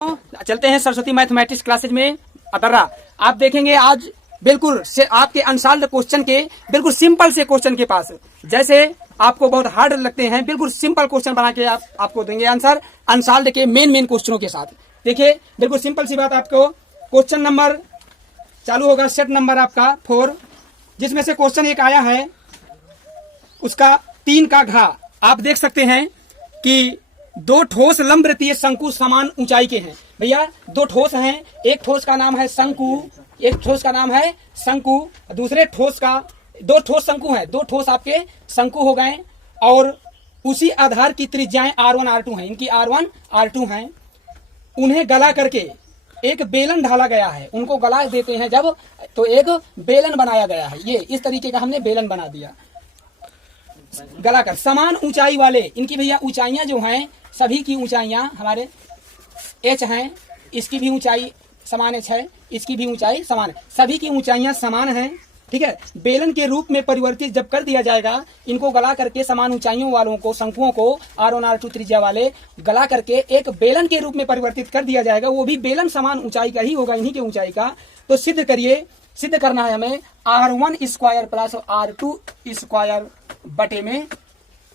चलते हैं Saraswati mathematics classes में। अतर्रा आप देखेंगे आज बिल्कुल से आपके अनसॉल्व्ड क्वेश्चन के बिल्कुल सिंपल से क्वेश्चन के पास, जैसे आपको बहुत हार्ड लगते हैं, बिल्कुल सिंपल क्वेश्चन बना के आपको देंगे आंसर अनसॉल्व्ड के मेन क्वेश्चनों के साथ। देखिए बिल्कुल सिंपल सी बात, आपको क्वेश्चन नंबर चालू होगा सेट नंबर आपका 4, जिसमें से क्वेश्चन एक आया है उसका 3 का घा। आप देख सकते हैं कि दो ठोस लंबवृत्तीय शंकु समान ऊंचाई के हैं। भैया दो ठोस हैं, एक ठोस का नाम है शंकु, एक ठोस का नाम है शंकु, दूसरे ठोस का, दो ठोस शंकु हैं, दो ठोस आपके शंकु हो गए और उसी आधार की त्रिज्याएं R1 R2 हैं, इनकी R1 R2 हैं। उन्हें गला करके एक बेलन ढाला गया है, उनको गला देते हैं जब तो एक बेलन बनाया गया है। ये इस तरीके का हमने बेलन बना दिया गला कर। समान ऊंचाई वाले, इनकी भैया ऊंचाइयां जो हैं सभी की ऊंचाइयां हमारे h हैं, इसकी भी ऊंचाई समान h है, इसकी भी ऊंचाई समान है, सभी की ऊंचाइयां समान हैं। ठीक है, बेलन के रूप में परिवर्तित जब कर दिया जाएगा, इनको गला करके समान ऊंचाइयों वालों को, शंकुओं को R1 R2 त्रिज्या वाले गला करके एक बेलन के रूप में परिवर्तित कर दिया जाएगा। वो भी बेलन समान ऊंचाई का ही होगा, इन्हीं के ऊंचाई का। तो सिद्ध करिए, सिद्ध करना है हमें R1 square plus R2 square बटे में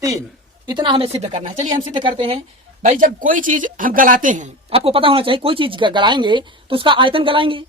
3, इतना हमें सिद्ध करना है। चलिए हम सिद्ध करते हैं। भाई जब कोई चीज हम गलाते हैं, आपको पता होना चाहिए, कोई चीज गलाएंगे तो उसका आयतन गलाएंगे,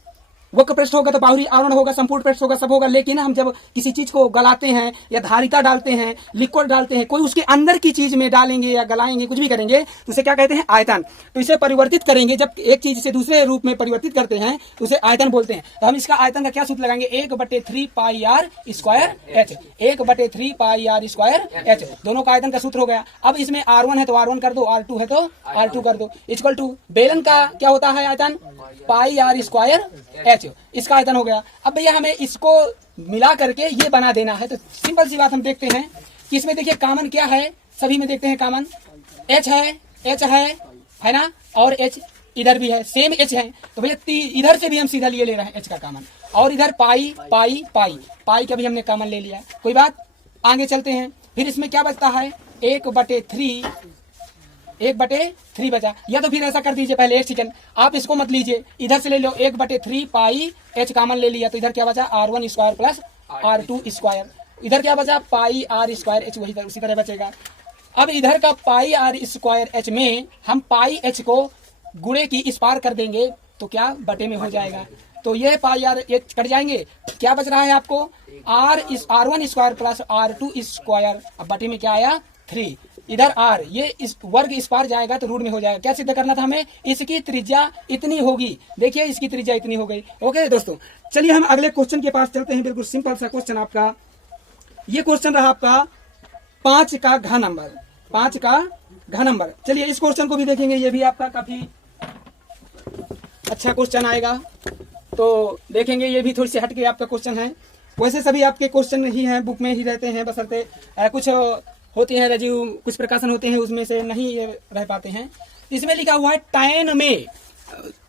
वक्र पृष्ठ होगा तो बाहुरी आवरण होगा, संपूर्ण पृष्ठ होगा, सब होगा। लेकिन हम जब किसी चीज को गलाते हैं या धारिता डालते हैं, लिक्विड डालते हैं, कोई उसके अंदर की चीज में डालेंगे या गलाएंगे, कुछ भी करेंगे तो उसे क्या कहते हैं? आयतन। तो इसे परिवर्तित करेंगे, जब एक चीज से दूसरे रूप में परिवर्तित करते हैं तो उसे आयतन बोलते हैं। तो हम इसका आयतन का क्या सूत्र लगाएंगे? 1/3 pi r square h, 1/3 pi r square h, दोनों का आयतन का सूत्र हो गया। अब इसमें R1 है तो R1 कर दो, R2 है तो R2 कर दो, इक्वल टू बेलन का क्या होता है आयतन? पाई आर स्क्वायर एच, इसका आयतन हो गया। अब भैया हमें इसको मिला करके ये बना देना है। तो सिंपल सी बात हम देखते हैं कि इसमें देखिए कॉमन क्या है, सभी में देखते हैं कॉमन h है, h है ना, और h इधर भी है, सेम h है। तो भैया इधर से भी हम सीधा लिए ले रहे हैं h का कॉमन, और इधर पाई पाई पाई पाई का भी हमने कॉमन ले लिया। कोई बात, आगे चलते हैं। फिर इसमें क्या बचता है? 1/3 बचा। या तो फिर ऐसा कर दीजिए, पहले एक सेकंड आप इसको मत लीजिए, इधर से ले लो 1/3 पाई h कॉमन ले लिया, तो इधर क्या बचा? R1 square plus R2 square. इधर क्या बचा? पाई R स्क्वायर h, वही उसी तरह बचेगा। अब इधर का पाई R स्क्वायर h में हम पाई h को गुणे की इस पार कर देंगे तो क्या बटे में हो जाएगा। तो ये पाई R h कट जाएंगे, क्या बच रहा है आपको? R1 square plus R2 square, अब बटे में क्या आया? 3। इधर R, ये इस वर्ग इस पार जाएगा तो रूट में हो जाएगा। क्या सिद्ध करना था हमें? इसकी त्रिज्या इतनी होगी। देखिए इसकी त्रिज्या इतनी हो गई। ओके दोस्तों, चलिए हम अगले क्वेश्चन के पास चलते हैं। बिल्कुल सिंपल सा क्वेश्चन आपका, ये क्वेश्चन रहा आपका 5 का घ नंबर, 5 का घ नंबर। चलिए इस क्वेश्चन को भी देखेंगे, ये भी आपका काफी अच्छा क्वेश्चन आएगा। तो देखेंगे, ये भी थोड़ी सी हटके आपका क्वेश्चन है। वैसे सभी आपके क्वेश्चन ही हैं, बुक में ही रहते हैं, बशर्ते कुछ होती है रजीव, कुछ प्रकाशन होते हैं उसमें से नहीं ये रह पाते हैं। इसमें लिखा हुआ है tan में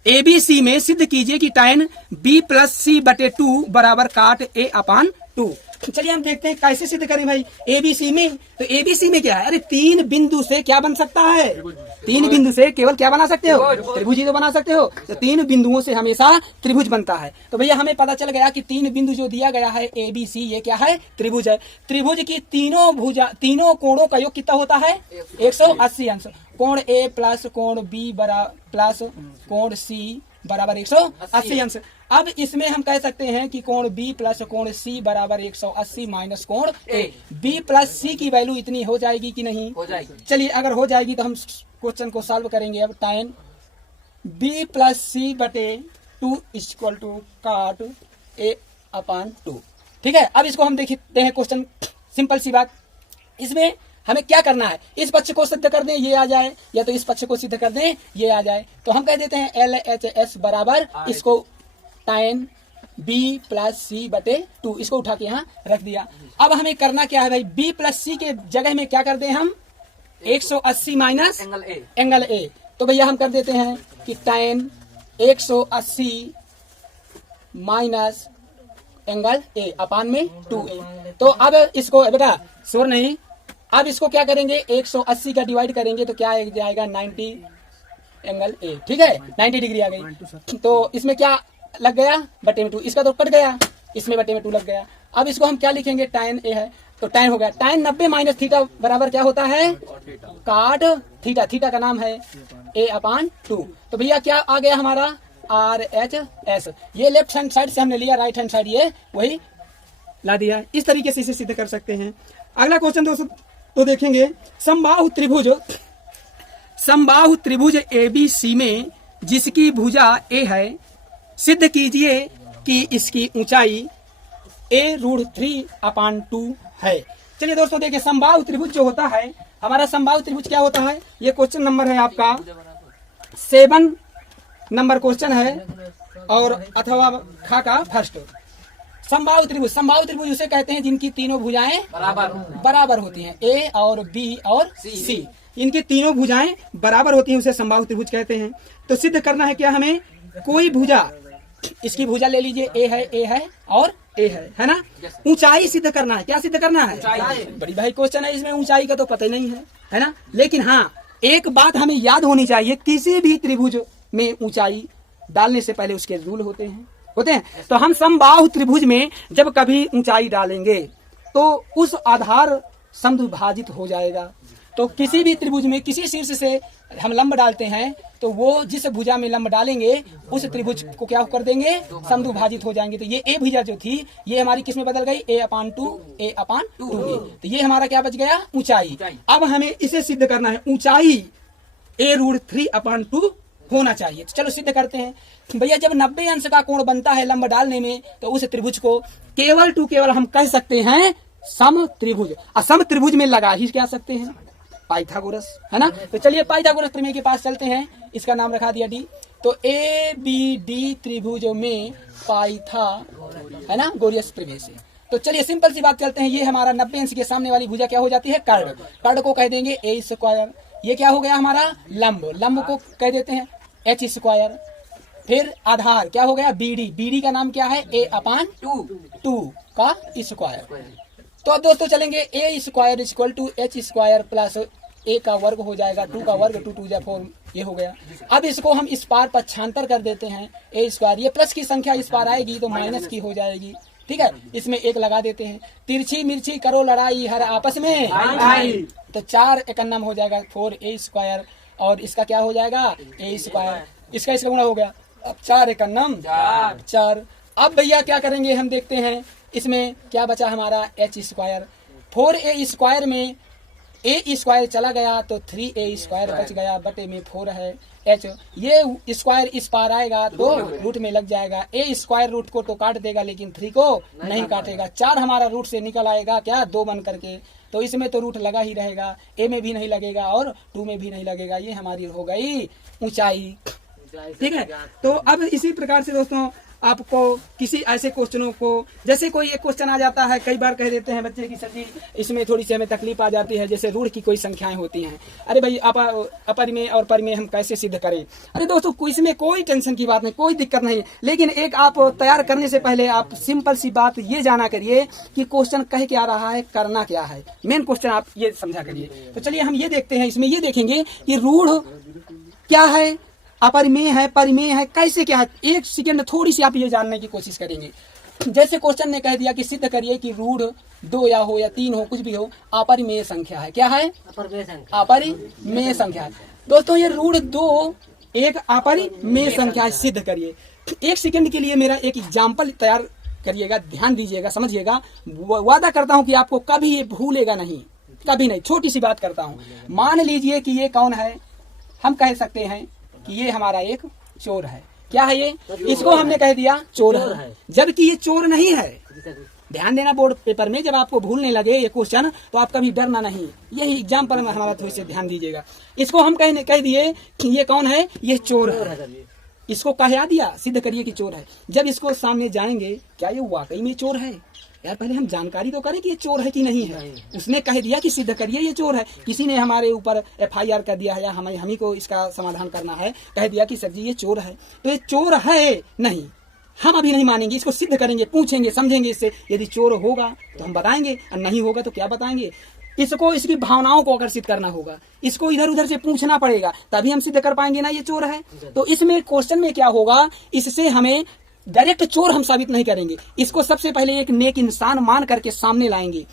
ABC में सिद्ध कीजिए कि tan B प्लस C बटे 2 बराबर काट A/2। चलिए हम देखते हैं कैसे सिद्ध करें भाई। ABC में, तो ABC में क्या है? अरे 3 बिंदु से क्या बन सकता है? 3 बिंदु से केवल क्या बना सकते हो? त्रिभुज ही तो बना सकते हो। तो 3 बिंदुओं से हमेशा त्रिभुज बनता है। तो भैया हमें पता चल गया कि 3 बिंदु जो दिया गया है ABC, ये क्या है? त्रिभुज है। त्रिभुज की तीनों कोणों का योग कितना होता है? 180 अंश। कोण A प्लस कोण B प्लस कोण C बराबर 180 अंश। अब इसमें हम कह सकते हैं कि कोण B प्लस कोण C बराबर 180 माइनस कोण A। B प्लस C की वैल्यू इतनी हो जाएगी कि नहीं? हो जाएगी। चलिए अगर हो जाएगी तो हम क्वेश्चन को सॉल्व करेंगे। अब tan B प्लस C बटे 2 इक्वल टू काट A/2। ठीक है, अब इसको हम देखते हैं क्वेश्चन, सिंपल सी बात। इसमें हमें क्या करना है? इस पक्ष को सिद्ध कर दें ये आ जाए, या तो इस पक्ष को सिद्ध कर दें ये आ जाए। तो हम कह देते हैं LHS बराबर इसको tan B प्लस C बटे 2, इसको उठा के यहाँ रख दिया। अब हमें करना क्या है भाई? B प्लस C के जगह में क्या कर दें हम? 180 माइनस एंगल A। तो भैया हम कर देते हैं कि tan 180 माइनस एंगल A अपान में 2A। तो अब इसको बेटा शोर नहीं, अब इसको क्या करेंगे? 180 का डिवाइड करेंगे तो क्या जाएगा? 90 एंगल ए, ठीक है 90 डिग्री आ गई। तो इसमें क्या लग गया, बटे में 2, इसका तो कट गया, इसमें बटे में 2 लग गया। अब इसको हम क्या लिखेंगे, tan ए है तो tan हो गया, tan 90 माइनस थीटा बराबर क्या होता है, काट थीटा, थीटा का नाम है a/2। तो भैया क्या आ गया हमारा RHS, ये लेफ्ट हैंड साइड से हमने लिया, राइट हैंड साइड ये वही ला दिया। इस तरीके से इसे सिद्ध कर सकते हैं। अगला क्वेश्चन दोस्तों तो देखेंगे, समबाहु त्रिभुज ABC में जिसकी भुजा A है, सिद्ध कीजिए कि इसकी ऊंचाई a√3/2 है। चलिए दोस्तों देखिए, समबाहु त्रिभुज जो होता है हमारा, समबाहु त्रिभुज क्या होता है, ये क्वेश्चन नंबर है आपका 7 नंबर क्वेश्चन है, और अथवा खा का फर्स्ट। समबाहु त्रिभुज उसे कहते हैं जिनकी तीनों भुजाएं बराबर होती हैं, A और B और C, इनकी तीनों भुजाएं बराबर होती हैं, उसे समबाहु त्रिभुज कहते हैं। तो सिद्ध करना है क्या, हमें कोई भुजा, इसकी भुजा ले लीजिए, A है और A है ना। ऊंचाई सिद्ध करना है, क्या सिद्ध करना है, बड़ी भाई क्वेश्चन है, इसमें ऊंचाई का तो पता ही नहीं है ना। लेकिन हाँ, एक बात हमें याद होनी चाहिए, किसी भी त्रिभुज में ऊंचाई डालने से पहले उसके रूल होते हैं। तो हम समबाहु त्रिभुज में जब कभी ऊंचाई डालेंगे तो उस आधार समद्विभाजित हो जाएगा। तो किसी भी त्रिभुज में किसी शीर्ष से हम लंब डालते हैं तो वो जिस भुजा में लंब डालेंगे उस त्रिभुज को क्या कर देंगे, समद्विभाजित हो जाएंगे। तो ये ए भुजा जो थी ये हमारी किस में बदल गई, a/2 तो ये हमारा क्या बच गया, ऊंचाई। अब हमें इसे सिद्ध करना है, ऊंचाई a√3/2 होना चाहिए। तो चलो सिद्ध करते हैं। भैया जब 90 अंश का कोण बनता है लंब डालने में, तो उस त्रिभुज को केवल हम कह सकते हैं सम त्रिभुज। असम त्रिभुज में लगा ही क्या सकते हैं, पाइथागोरस, है ना। तो चलिए पाइथागोरस प्रमेय के पास चलते हैं, इसका नाम रखा दिया डी। तो ABD त्रिभुज में पाइथा, है ना, गोरियस प्रमेय से। तो चलिए सिंपल सी बात चलते हैं, ये हमारा 90 अंश के सामने वाली भुजा क्या हो जाती है, कर्ण। कर्ण को कह देंगे a²। ये क्या हो गया हमारा लंब, लंब को कह देते हैं h²। फिर आधार क्या हो गया, BD का नाम क्या है, a/2 का स्क्वायर। तो अब दोस्तों चलेंगे a² = h² प्लस a का वर्ग हो जाएगा, 2 का वर्ग, 2 2 4, ये हो गया। अब इसको हम इस पार पक्षांतर कर देते हैं, a², ये प्लस की संख्या इस पार आएगी तो माइनस की हो जाएगी, ठीक है। इसमें 1 लगा देते हैं। तिरछी मिर्ची करो लड़ाई हर आपस में तो 4 एकन्नम हो जाएगा 4a², और इसका क्या हो जाएगा a², इसका गुणा हो गया। अब 4 एकन्नम 4। अब भैया क्या करेंगे, हम देखते हैं इसमें क्या बचा हमारा h²। 4a² में a² चला गया तो 3a² बच गया, बटे में 4 है h। ये स्क्वायर इस पार आएगा तो रूट में लग जाएगा। a² रूट को तो काट देगा लेकिन 3 को नहीं काटेगा। 4 हमारा रूट से निकल आएगा क्या, 2 बन करके। तो इसमें तो रूट लगा ही रहेगा, a में भी नहीं लगेगा और 2 में भी नहीं लगेगा। ये हमारी हो गई ऊंचाई, ठीक है। तो अब इसी प्रकार से दोस्तों आपको किसी ऐसे क्वेश्चनों को, जैसे कोई एक क्वेश्चन आ जाता है, कई बार कह देते हैं बच्चे की सर जी इसमें थोड़ी सी हमें तकलीफ आ जाती है, जैसे रूढ़ की कोई संख्याएं होती हैं, अरे भाई अपरिमेय और परिमेय हम कैसे सिद्ध करें। अरे दोस्तों इसमें कोई टेंशन की बात नहीं, कोई दिक्कत नहीं, लेकिन एक आप तैयार करने से पहले आप सिंपल सी बात ये जाना करिए कि क्वेश्चन कह क्या रहा है, करना क्या है, मेन क्वेश्चन आप ये समझा करिए। तो चलिए हम ये देखते हैं, इसमें ये देखेंगे कि रूढ़ क्या है, अपरिमेय है, परिमेय है, कैसे क्या है। एक सेकंड थोड़ी सी आप ये जानने की कोशिश करेंगे। जैसे क्वेश्चन ने कह दिया कि सिद्ध करिए कि रूढ़ 2 या हो या 3 हो, कुछ भी हो, अपरिमेय संख्या है। क्या है, अपरिमेय संख्या है। दोस्तों ये रूढ़ 2 एक अपरिमेय संख्या है, सिद्ध करिए। एक सेकंड के लिए मेरा एक एग्जाम्पल तैयार करिएगा, ध्यान दीजिएगा, समझिएगा। वादा करता हूं कि आपको कभी ये भूलेगा नहीं, कभी नहीं। छोटी सी बात करता हूं, मान लीजिए कि ये कौन है, हम कह सकते हैं कि ये हमारा एक चोर है। क्या है ये, इसको हमने कह दिया चोर है, जबकि ये चोर नहीं है। ध्यान देना बोर्ड पेपर में, जब आपको भूलने लगे ये क्वेश्चन तो आप कभी डरना नहीं। यही एग्जाम्पल में हमारा थोड़ी सी ध्यान दीजिएगा। इसको हम कह दिए कि ये कौन है, ये चोर है। इसको कह दिया सिद्ध करिए कि चोर है। जब इसको सामने जाएंगे, क्या ये वाकई में चोर है, यार पहले हम जानकारी तो करें कि ये चोर है कि नहीं है। उसने कह दिया कि सिद्ध करिए ये चोर है, किसी ने हमारे ऊपर FIR कर दिया है या हम ही को इसका समाधान करना है, कह दिया कि सर जी ये चोर है। तो ये चोर है नहीं, हम अभी नहीं मानेंगे, इसको सिद्ध करेंगे, पूछेंगे, समझेंगे इससे। यदि चोर होगा तो हम बताएंगे और नहीं होगा तो क्या बताएंगे। इसको इसकी भावनाओं को आकर्षित करना होगा, इसको इधर उधर से पूछना पड़ेगा, तभी हम सिद्ध कर पाएंगे ना ये चोर है। तो इसमें क्वेश्चन में क्या होगा, इससे हमें डायरेक्ट चोर हम साबित नहीं करेंगे, इसको सबसे पहले एक नेक इंसान मान करके सामने लाएंगे।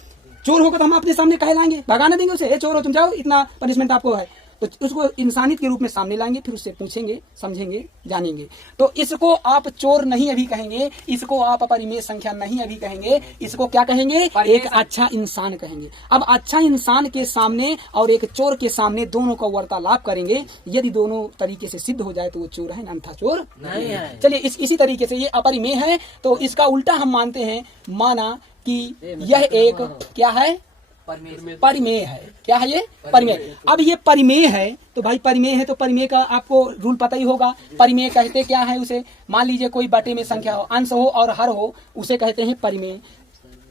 चोर होगा तो हम अपने सामने कह लाएंगे, भगाना देंगे उसे, चोर हो तुम जाओ, इतना पनिशमेंट आपको है। तो उसको इंसानियत के रूप में सामने लाएंगे, फिर उससे पूछेंगे, समझेंगे, जानेंगे। तो इसको आप चोर नहीं अभी कहेंगे, इसको आप अपरिमेय संख्या नहीं अभी कहेंगे, इसको क्या कहेंगे, एक अच्छा इंसान कहेंगे। अब अच्छा इंसान के सामने और एक चोर के सामने दोनों का वार्तालाप करेंगे, यदि दोनों तरीके से सिद्ध हो जाए तो वो चोर है, अन्यथा चोर नहीं है। चलिए इसी तरीके से ये अपरिमेय है, तो इसका उल्टा हम मानते हैं, माना कि यह एक क्या है, परिमेय है। क्या है ये, परिमेय। अब ये परिमेय है, तो भाई परिमेय है तो परिमेय का आपको रूल पता ही होगा। परिमेय कहते क्या है उसे, मान लीजिए कोई बटे में संख्या हो, अंश हो और हर हो, उसे कहते हैं परिमेय।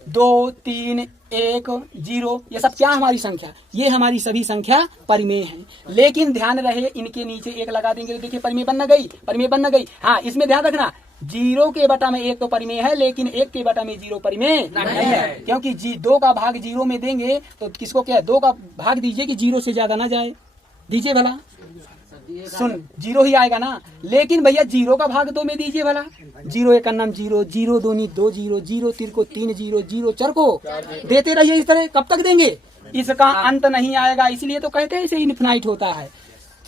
2, 3, 1, 0 ये सब क्या हमारी संख्या, ये हमारी सभी संख्या परिमेय है। लेकिन ध्यान रहे इनके नीचे एक लगा देंगे तो देखिए परिमेय बन न गई, परिमेय बन न गई। हाँ, इसमें ध्यान रखना, 0 के बटा में 1 तो परिमेय है, लेकिन 1 के बटा में 0 परिमेय नहीं है, क्योंकि 2 का भाग 0 में देंगे तो किसको क्या, 2 का भाग दीजिए कि 0 से ज्यादा ना जाए, दीजिए भला, सुन 0 ही आएगा ना। लेकिन भैया 0 का भाग 2 में दीजिए भला, 0 एक अन्नम 0, 0 दूनी 2 0, 0 तीन को 3 0, 0 4 को देते रहिए। इस तरह कब तक देंगे, इसका अंत नहीं आएगा। इसलिए तो कहते हैं इसे इनफिनाइट होता है।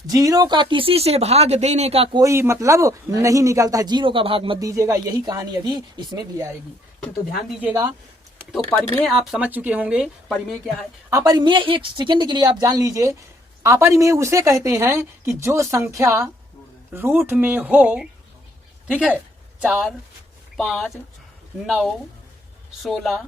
0 का किसी से भाग देने का कोई मतलब नहीं निकलता है, 0 का भाग मत दीजिएगा, यही कहानी अभी इसमें भी आएगी। तो ध्यान दीजिएगा। तो परिमेय आप समझ चुके होंगे, परिमेय क्या है। अपरिमेय एक सेकंड के लिए आप जान लीजिए, अपरिमेय उसे कहते हैं कि जो संख्या रूट में हो, ठीक है, 4, 5, 9, 16,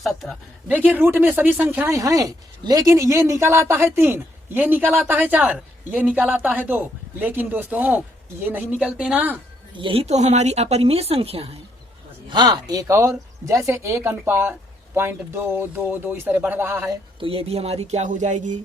17। देखिए रूट में सभी संख्याएं हैं, लेकिन ये निकल आता है 3, ये निकल आता है 4, ये निकल आता है 2, लेकिन दोस्तों ये नहीं निकलते ना, यही तो हमारी अपरिमेय संख्या है। हाँ, एक और जैसे 1:2 इस तरह बढ़ रहा है, तो ये भी हमारी क्या हो जाएगी,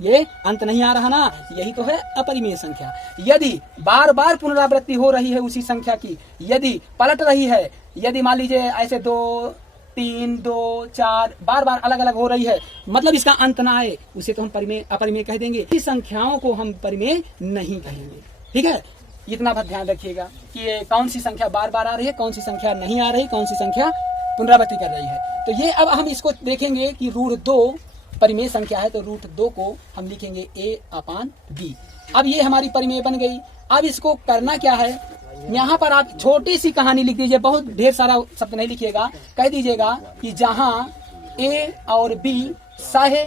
ये अंत नहीं आ रहा ना, यही तो है अपरिमेय संख्या। यदि बार बार पुनरावृत्ति हो रही है उसी संख्या की, यदि पलट रही है, यदि मान लीजिए ऐसे 2, 3, 2, 4 बार बार अलग अलग हो रही है, मतलब इसका अंत ना आए, उसे तो हम परिमेय अपरिमेय कह देंगे। इस संख्याओं को हम परिमेय नहीं कहेंगे, ठीक है। इतना बात ध्यान रखिएगा कि ये कौन सी संख्या बार बार आ रही है, कौन सी संख्या नहीं आ रही, कौन सी संख्या पुनरावृत्ति कर रही है। तो ये अब हम इसको देखेंगे कि रूट 2 परिमेय संख्या है, तो रूट 2 को हम लिखेंगे a/b। अब ये हमारी परिमेय बन गई। अब इसको करना क्या है, यहाँ पर आप छोटी सी कहानी लिख दीजिए, बहुत ढेर सारा शब्द नहीं लिखिएगा। कह दीजिएगा कि जहाँ a और b सह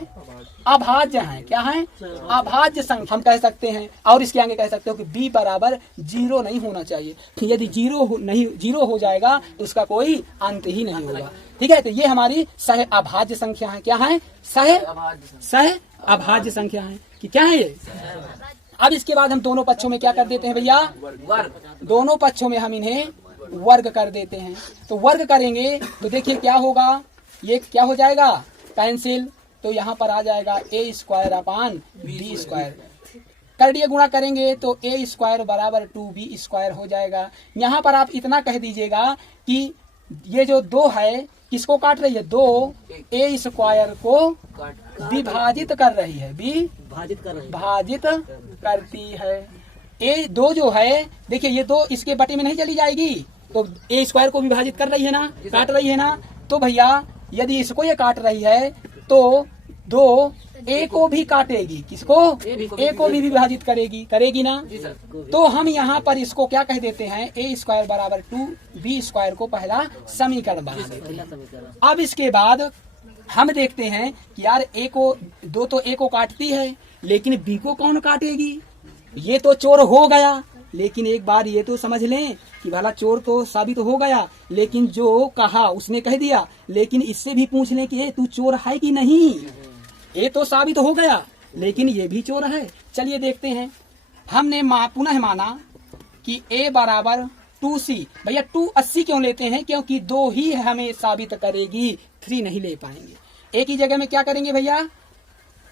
अभाज्य हैं, क्या है, अभाज्य संख्या हम कह सकते हैं, और इसके आगे कह सकते हो कि b बराबर 0 नहीं होना चाहिए। यदि 0 हो जाएगा तो उसका कोई अंत ही नहीं होगा, ठीक है। तो ये हमारी सह अभाज्य संख्या है। क्या है, सह अभाज्य संख्या है कि क्या है ये। अब इसके बाद हम दोनों पक्षों में क्या कर देते हैं भैया, वर्ग। दोनों पक्षों में हम इन्हें वर्ग कर देते हैं। तो वर्ग करेंगे तो देखिए क्या होगा, ये क्या हो जाएगा, कैंसिल। तो यहाँ पर आ जाएगा a² कर दिए, गुणा करेंगे तो a² बराबर 2b² हो जाएगा। यहाँ पर आप इतना कह दीजिएगा कि ये जो 2 है किसको काट रही है, 2 a² को विभाजित कर रही है, विभाजित करती है। a2 जो है, देखिए ये 2 इसके बटे में नहीं चली जाएगी, तो a² को विभाजित कर रही है ना, काट रही है ना। तो भैया यदि इसको ये काट रही है तो 2 a को भी काटेगी, किसको, a को भी विभाजित करेगी ना। तो हम यहाँ पर इसको क्या कह देते हैं, a² बराबर 2b² को पहला समीकरण बना देते हैं। अब इसके बाद हम देखते हैं कि यार a को 2 तो a को काटती है, लेकिन b को कौन काटेगी। ये तो चोर हो गया, लेकिन एक बार ये तो समझ लें कि भला चोर तो साबित हो गया, लेकिन जो कहा उसने कह दिया, लेकिन इससे भी पूछ लें कि तू चोर है कि नहीं। ये तो साबित हो गया, लेकिन ये भी चोर है। चलिए देखते हैं। हमने पुनः माना कि a बराबर 2c। भैया 2 80 क्यों लेते हैं, क्योंकि 2 ही हमें साबित करेगी, 3 नहीं ले पाएंगे। एक ही जगह में क्या करेंगे भैया,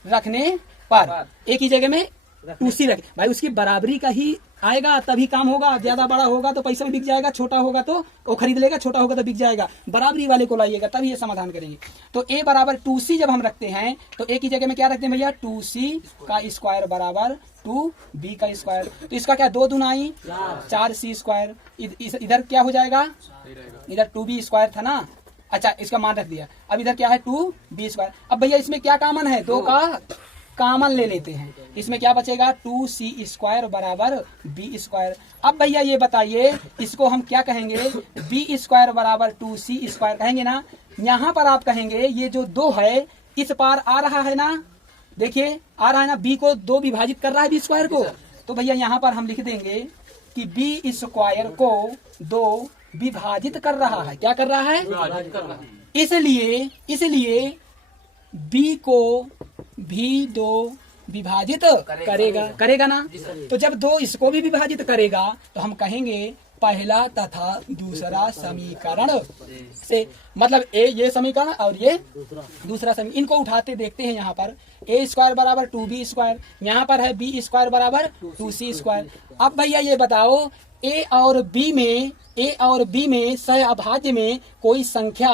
रखने पर एक ही जगह में 2c रखे भाई, उसकी बराबरी का ही आएगा तभी काम होगा। ज्यादा बड़ा होगा तो पैसा में बिक जाएगा, छोटा होगा तो वो खरीद लेगा, छोटा होगा तो बिक जाएगा। बराबरी वाले को लाइएगा तभी ये समाधान करेंगे। तो a बराबर 2c जब हम रखते हैं तो a की जगह में क्या रखते हैं भैया, 2c का स्क्वायर बराबर 2b का स्क्वायर। तो इसका क्या 2 दूनाई 4c स्क्वायर। इधर क्या हो जाएगा, इधर 2b स्क्वायर था ना, अच्छा इसका मान रख दिया। अब इधर क्या है 2b स्क्वायर। अब भैया इसमें क्या कॉमन है, 2 का कॉमन ले लेते हैं, इसमें क्या बचेगा 2c स्क्वायर बराबर b स्क्वायर। अब भैया ये बताइए इसको हम क्या कहेंगे, b स्क्वायर बराबर 2c स्क्वायर कहेंगे ना। यहाँ पर आप कहेंगे ये जो 2 है इस पार आ रहा है ना, देखिए आ रहा है ना, b को 2 विभाजित कर रहा है b स्क्वायर को। तो भैया यहाँ पर हम लिख देंगे कि b स्क्वायर को 2 विभाजित कर रहा है। क्या कर रहा है, इसलिए b को भी 2 विभाजित करेगा ना। तो जब 2 इसको भी विभाजित करेगा तो हम कहेंगे पहला तथा दूसरा समीकरण से, मतलब ये समीकरण और ये दूसरा समीकरण, इनको उठाते देखते हैं। यहाँ पर a स्क्वायर बराबर 2b स्क्वायर, यहाँ पर है b स्क्वायर बराबर 2c स्क्वायर। अब भैया ये बताओ a और b में सह अभाज्य में कोई संख्या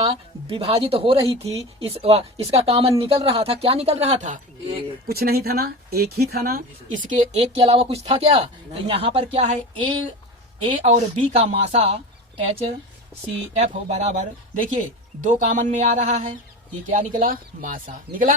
विभाजित हो रही थी, इसका कॉमन निकल रहा था। क्या निकल रहा था, कुछ नहीं था ना, एक ही था ना, इसके एक के अलावा कुछ था क्या। तो यहाँ पर क्या है a और b का मासा HCF हो बराबर, देखिए 2 कॉमन में आ रहा है, ये क्या निकला, मासा निकला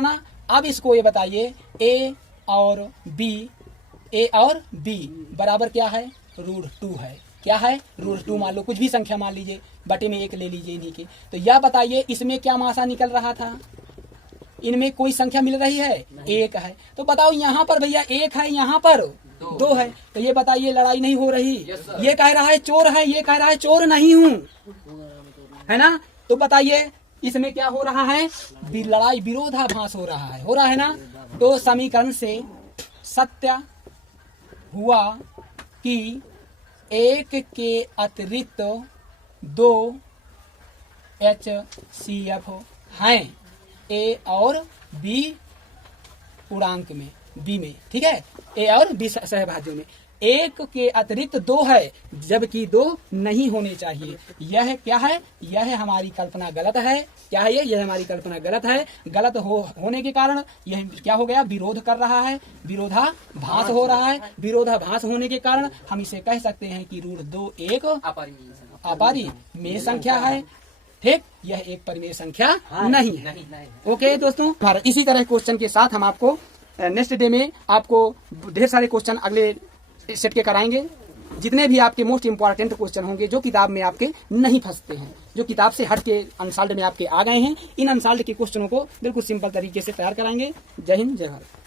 ना। अब इसको ये बताइए a और b बराबर क्या है, √2 है। क्या है, √2 मान लो, कुछ भी संख्या मान लीजिए, बटे में 1 ले लीजिए इन्हीं के। तो यह बताइए इसमें क्या मासा निकल रहा था, इनमें कोई संख्या मिल रही है, 1 है। तो बताओ यहाँ पर भैया 1 है, यहाँ पर 2 है। तो ये बताइए लड़ाई नहीं हो रही, ये कह रहा है चोर है, ये कह रहा है चोर नहीं हूँ, है ना। तो बताइए इसमें क्या हो रहा है, लड़ाई, विरोधाभास हो रहा है ना। तो समीकरण से सत्य हुआ कि 1 के अतिरिक्त 2 HCF हैं a और b पूर्णांक में, b में, ठीक है, a और b सहभाज्यों में 1 के अतिरिक्त 2 है, जबकि 2 नहीं होने चाहिए। यह क्या है, यह हमारी कल्पना गलत है। क्या है यह हमारी कल्पना गलत है। गलत होने के कारण यह क्या हो गया, विरोध कर रहा है, विरोधाभास हो रहा है। विरोधाभास होने के कारण हम इसे कह सकते हैं कि √2 एक अपरिमेय संख्या है। ठीक, यह एक परिमेय संख्या नहीं है। ओके दोस्तों, इसी तरह क्वेश्चन के साथ हम आपको नेक्स्ट डे में आपको ढेर सारे क्वेश्चन अगले सेट के कराएंगे, जितने भी आपके मोस्ट इंपॉर्टेंट क्वेश्चन होंगे जो किताब में आपके नहीं फंसते हैं, जो किताब से हट के अनसॉल्व्ड में आपके आ गए हैं। इन अनसॉल्व्ड के क्वेश्चनों को बिल्कुल सिंपल तरीके से तैयार कराएंगे। जय हिंद, जय भारत।